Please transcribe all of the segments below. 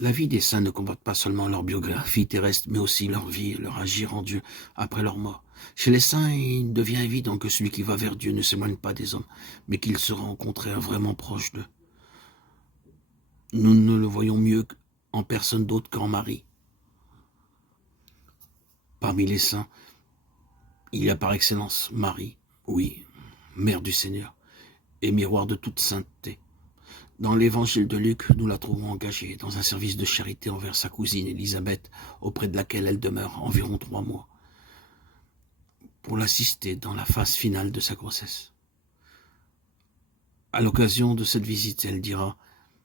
La vie des saints ne comporte pas seulement leur biographie terrestre, mais aussi leur vie, leur agir en Dieu après leur mort. Chez les saints, il devient évident que celui qui va vers Dieu ne s'éloigne pas des hommes, mais qu'il sera au contraire vraiment proche d'eux. Nous ne le voyons mieux en personne d'autre qu'en Marie. Parmi les saints, il y a par excellence Marie, oui, mère du Seigneur, et miroir de toute sainteté. Dans l'évangile de Luc, nous la trouvons engagée dans un service de charité envers sa cousine Élisabeth, auprès de laquelle elle demeure environ 3 mois, pour l'assister dans la phase finale de sa grossesse. À l'occasion de cette visite, elle dira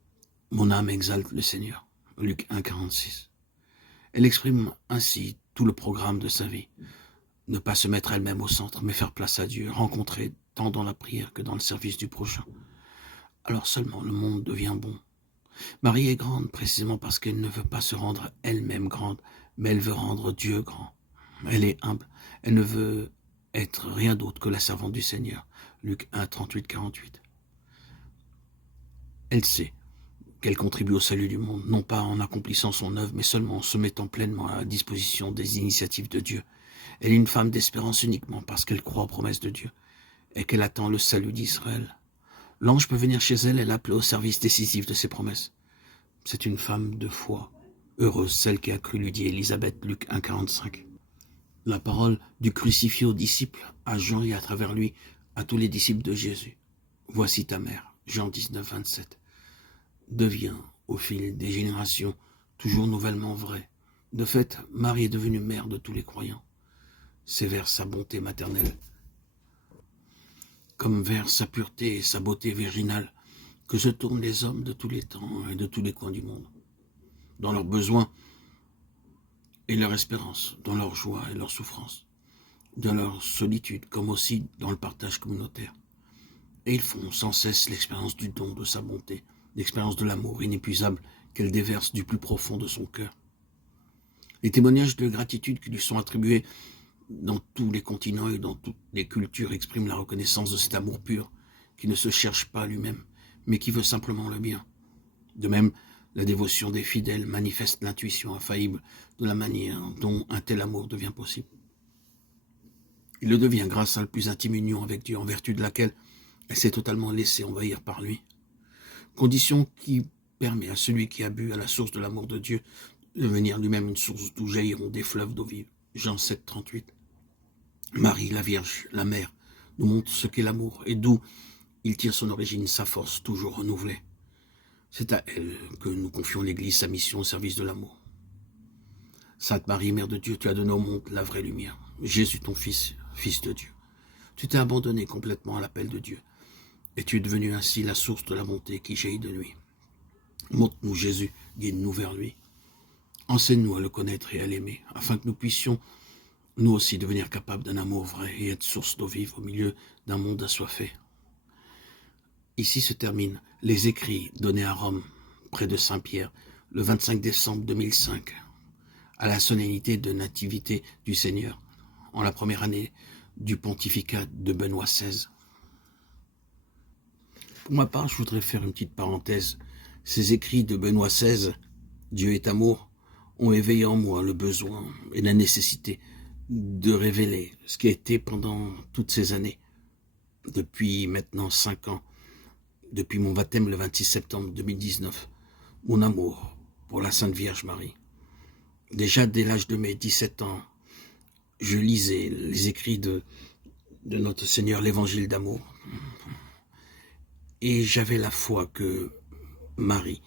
« Mon âme exalte le Seigneur » Luc 1, 46. Elle exprime ainsi tout le programme de sa vie. Ne pas se mettre elle-même au centre, mais faire place à Dieu, rencontrer tant dans la prière que dans le service du prochain. Alors seulement le monde devient bon. Marie est grande précisément parce qu'elle ne veut pas se rendre elle-même grande, mais elle veut rendre Dieu grand. Elle est humble, elle ne veut être rien d'autre que la servante du Seigneur. Luc 1, 38, 48. Elle sait qu'elle contribue au salut du monde, non pas en accomplissant son œuvre, mais seulement en se mettant pleinement à la disposition des initiatives de Dieu. Elle est une femme d'espérance uniquement parce qu'elle croit aux promesses de Dieu et qu'elle attend le salut d'Israël. L'ange peut venir chez elle et l'appeler au service décisif de ses promesses. C'est une femme de foi. Heureuse celle qui a cru, lui dit Élisabeth, Luc 1, 45. La parole du crucifié aux disciples, à Jean et à travers lui, à tous les disciples de Jésus. Voici ta mère, Jean 19, 27. Devient, au fil des générations, toujours nouvellement vrai. De fait, Marie est devenue mère de tous les croyants. C'est vers sa bonté maternelle, comme vers sa pureté et sa beauté virginale, que se tournent les hommes de tous les temps et de tous les coins du monde. Dans leurs besoins et leur espérance, dans leur joie et leur souffrance, dans leur solitude, comme aussi dans le partage communautaire. Et ils font sans cesse l'expérience du don de sa bonté, l'expérience de l'amour inépuisable qu'elle déverse du plus profond de son cœur. Les témoignages de gratitude qui lui sont attribués dans tous les continents et dans toutes les cultures expriment la reconnaissance de cet amour pur qui ne se cherche pas lui-même, mais qui veut simplement le bien. De même, la dévotion des fidèles manifeste l'intuition infaillible de la manière dont un tel amour devient possible. Il le devient grâce à la plus intime union avec Dieu, en vertu de laquelle elle s'est totalement laissée envahir par lui. Condition qui permet à celui qui a bu à la source de l'amour de Dieu de devenir lui-même une source d'où jailliront des fleuves d'eau vive. Jean 7, 38. Marie, la Vierge, la Mère, nous montre ce qu'est l'amour et d'où il tire son origine, sa force toujours renouvelée. C'est à elle que nous confions l'Église, sa mission au service de l'amour. Sainte Marie, Mère de Dieu, tu as donné au monde la vraie lumière. Jésus, ton Fils, Fils de Dieu. Tu t'es abandonné complètement à l'appel de Dieu et tu es devenu ainsi la source de la bonté qui jaillit de lui. Montre-nous Jésus, guide-nous vers lui. Enseigne-nous à le connaître et à l'aimer, afin que nous puissions nous aussi devenir capables d'un amour vrai et être source d'eau vive au milieu d'un monde assoiffé. Ici se terminent les écrits donnés à Rome, près de Saint-Pierre, le 25 décembre 2005, à la solennité de Nativité du Seigneur, en la première année du pontificat de Benoît XVI. Pour ma part, je voudrais faire une petite parenthèse. Ces écrits de Benoît XVI, Dieu est amour, ont éveillé en moi le besoin et la nécessité de révéler ce qui a été pendant toutes ces années, depuis maintenant 5 ans, depuis mon baptême le 26 septembre 2019, mon amour pour la Sainte Vierge Marie. Déjà dès l'âge de mes 17 ans, je lisais les écrits de notre Seigneur, l'évangile d'amour, et j'avais la foi que Marie,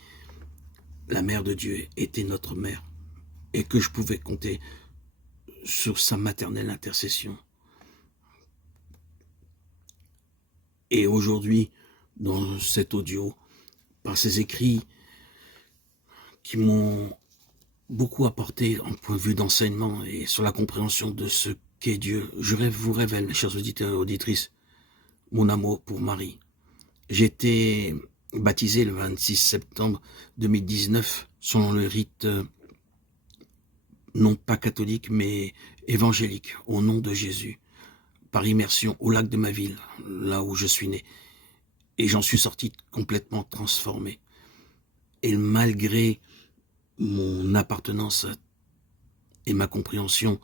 la Mère de Dieu, était notre mère, et que je pouvais compter sur sa maternelle intercession. Et aujourd'hui, dans cet audio, par ces écrits qui m'ont beaucoup apporté en point de vue d'enseignement et sur la compréhension de ce qu'est Dieu, je vous révèle, mes chers auditeurs et auditrices, mon amour pour Marie. J'ai été baptisé le 26 septembre 2019 selon le rite non pas catholique mais évangélique, au nom de Jésus, par immersion au lac de ma ville, là où je suis né. Et j'en suis sorti complètement transformé. Et malgré mon appartenance et ma compréhension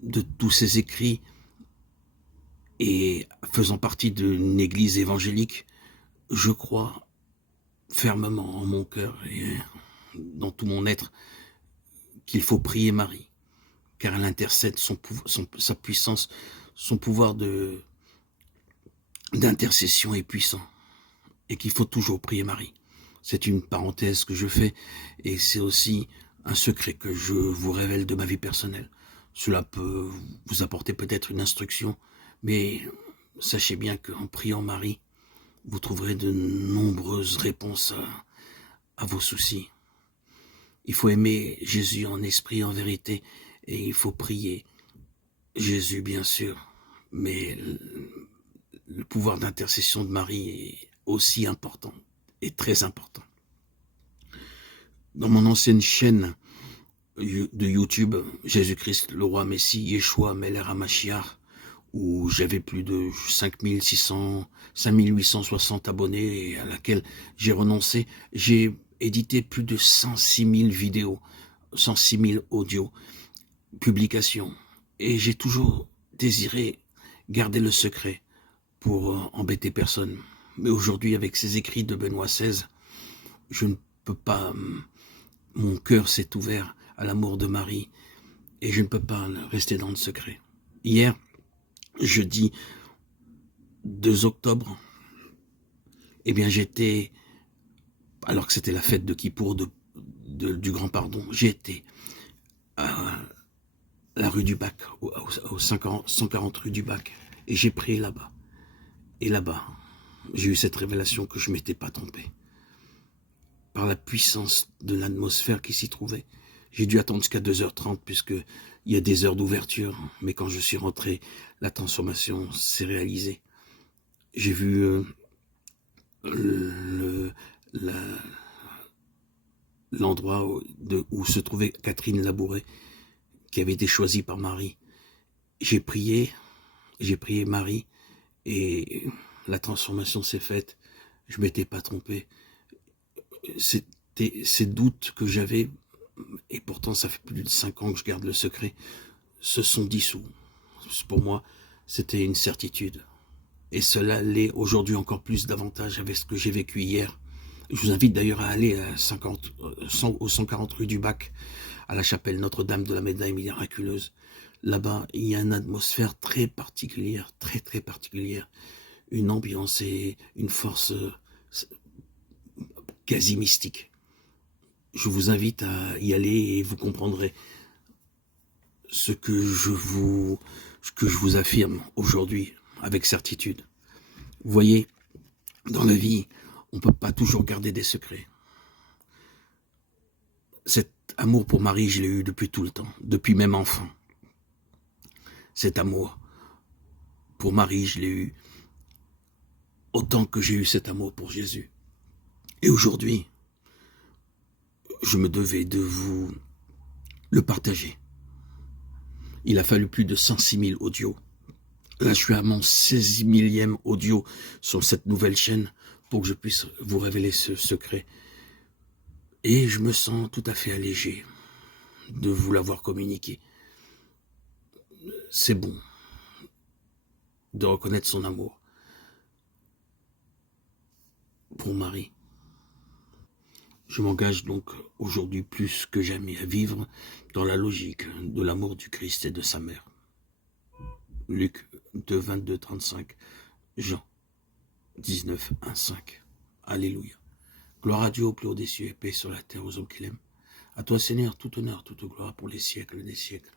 de tous ces écrits et faisant partie d'une église évangélique, je crois fermement en mon cœur et dans tout mon être qu'il faut prier Marie, car elle intercède sa puissance, son pouvoir d'intercession est puissant, et qu'il faut toujours prier Marie. C'est une parenthèse que je fais, et c'est aussi un secret que je vous révèle de ma vie personnelle. Cela peut vous apporter peut-être une instruction, mais sachez bien qu'en priant Marie, vous trouverez de nombreuses réponses à vos soucis. Il faut aimer Jésus en esprit, en vérité, et il faut prier Jésus, bien sûr, mais le pouvoir d'intercession de Marie est aussi important et très important. Dans mon ancienne chaîne de YouTube, Jésus-Christ, le roi Messie, Yeshua, Meler HaMashiach, où j'avais plus de 5860 abonnés et à laquelle j'ai renoncé, j'ai édité plus de 106 000 vidéos, 106 000 audios, publications. Et j'ai toujours désiré garder le secret pour embêter personne. Mais aujourd'hui, avec ces écrits de Benoît XVI, je ne peux pas, mon cœur s'est ouvert à l'amour de Marie et je ne peux pas rester dans le secret. Hier, jeudi 2 octobre, eh bien j'étais, alors que c'était la fête de Kippour du Grand Pardon, j'étais à la rue du Bac, au 140 rue du Bac, et j'ai prié là-bas. Et là-bas, j'ai eu cette révélation que je ne m'étais pas trompé. Par la puissance de l'atmosphère qui s'y trouvait. J'ai dû attendre jusqu'à 2h30 puisqu'il y a des heures d'ouverture. Mais quand je suis rentré, la transformation s'est réalisée. J'ai vu l'endroit où se trouvait Catherine Labouré, qui avait été choisie par Marie. J'ai prié Marie et la transformation s'est faite. Je m'étais pas trompé. C'était ces doutes que j'avais, et pourtant ça fait plus de 5 ans que je garde le secret, se sont dissous. Pour moi, c'était une certitude. Et cela l'est aujourd'hui encore plus davantage avec ce que j'ai vécu hier. Je vous invite d'ailleurs à aller au 140 rue du Bac, à la chapelle Notre-Dame de la Médaille miraculeuse. Là-bas, il y a une atmosphère très particulière, très très particulière. Une ambiance et une force quasi mystique. Je vous invite à y aller et vous comprendrez ce que je vous affirme aujourd'hui avec certitude. Vous voyez, dans la vie, on ne peut pas toujours garder des secrets. Cet amour pour Marie, je l'ai eu depuis tout le temps, depuis même enfant. Cet amour pour Marie, je l'ai eu autant que j'ai eu cet amour pour Jésus. Et aujourd'hui, je me devais de vous le partager. Il a fallu plus de 106 000 audios. Là, je suis à mon 16 millième audio sur cette nouvelle chaîne pour que je puisse vous révéler ce secret. Et je me sens tout à fait allégé de vous l'avoir communiqué. C'est bon de reconnaître son amour pour Marie. Je m'engage donc aujourd'hui plus que jamais à vivre dans la logique de l'amour du Christ et de sa mère. Luc 2, 22, 35, Jean 19, 1, 5. Alléluia. Gloire à Dieu au plus haut des cieux et paix sur la terre aux hommes qu'il aime. À toi, Seigneur, tout honneur, toute gloire pour les siècles des siècles.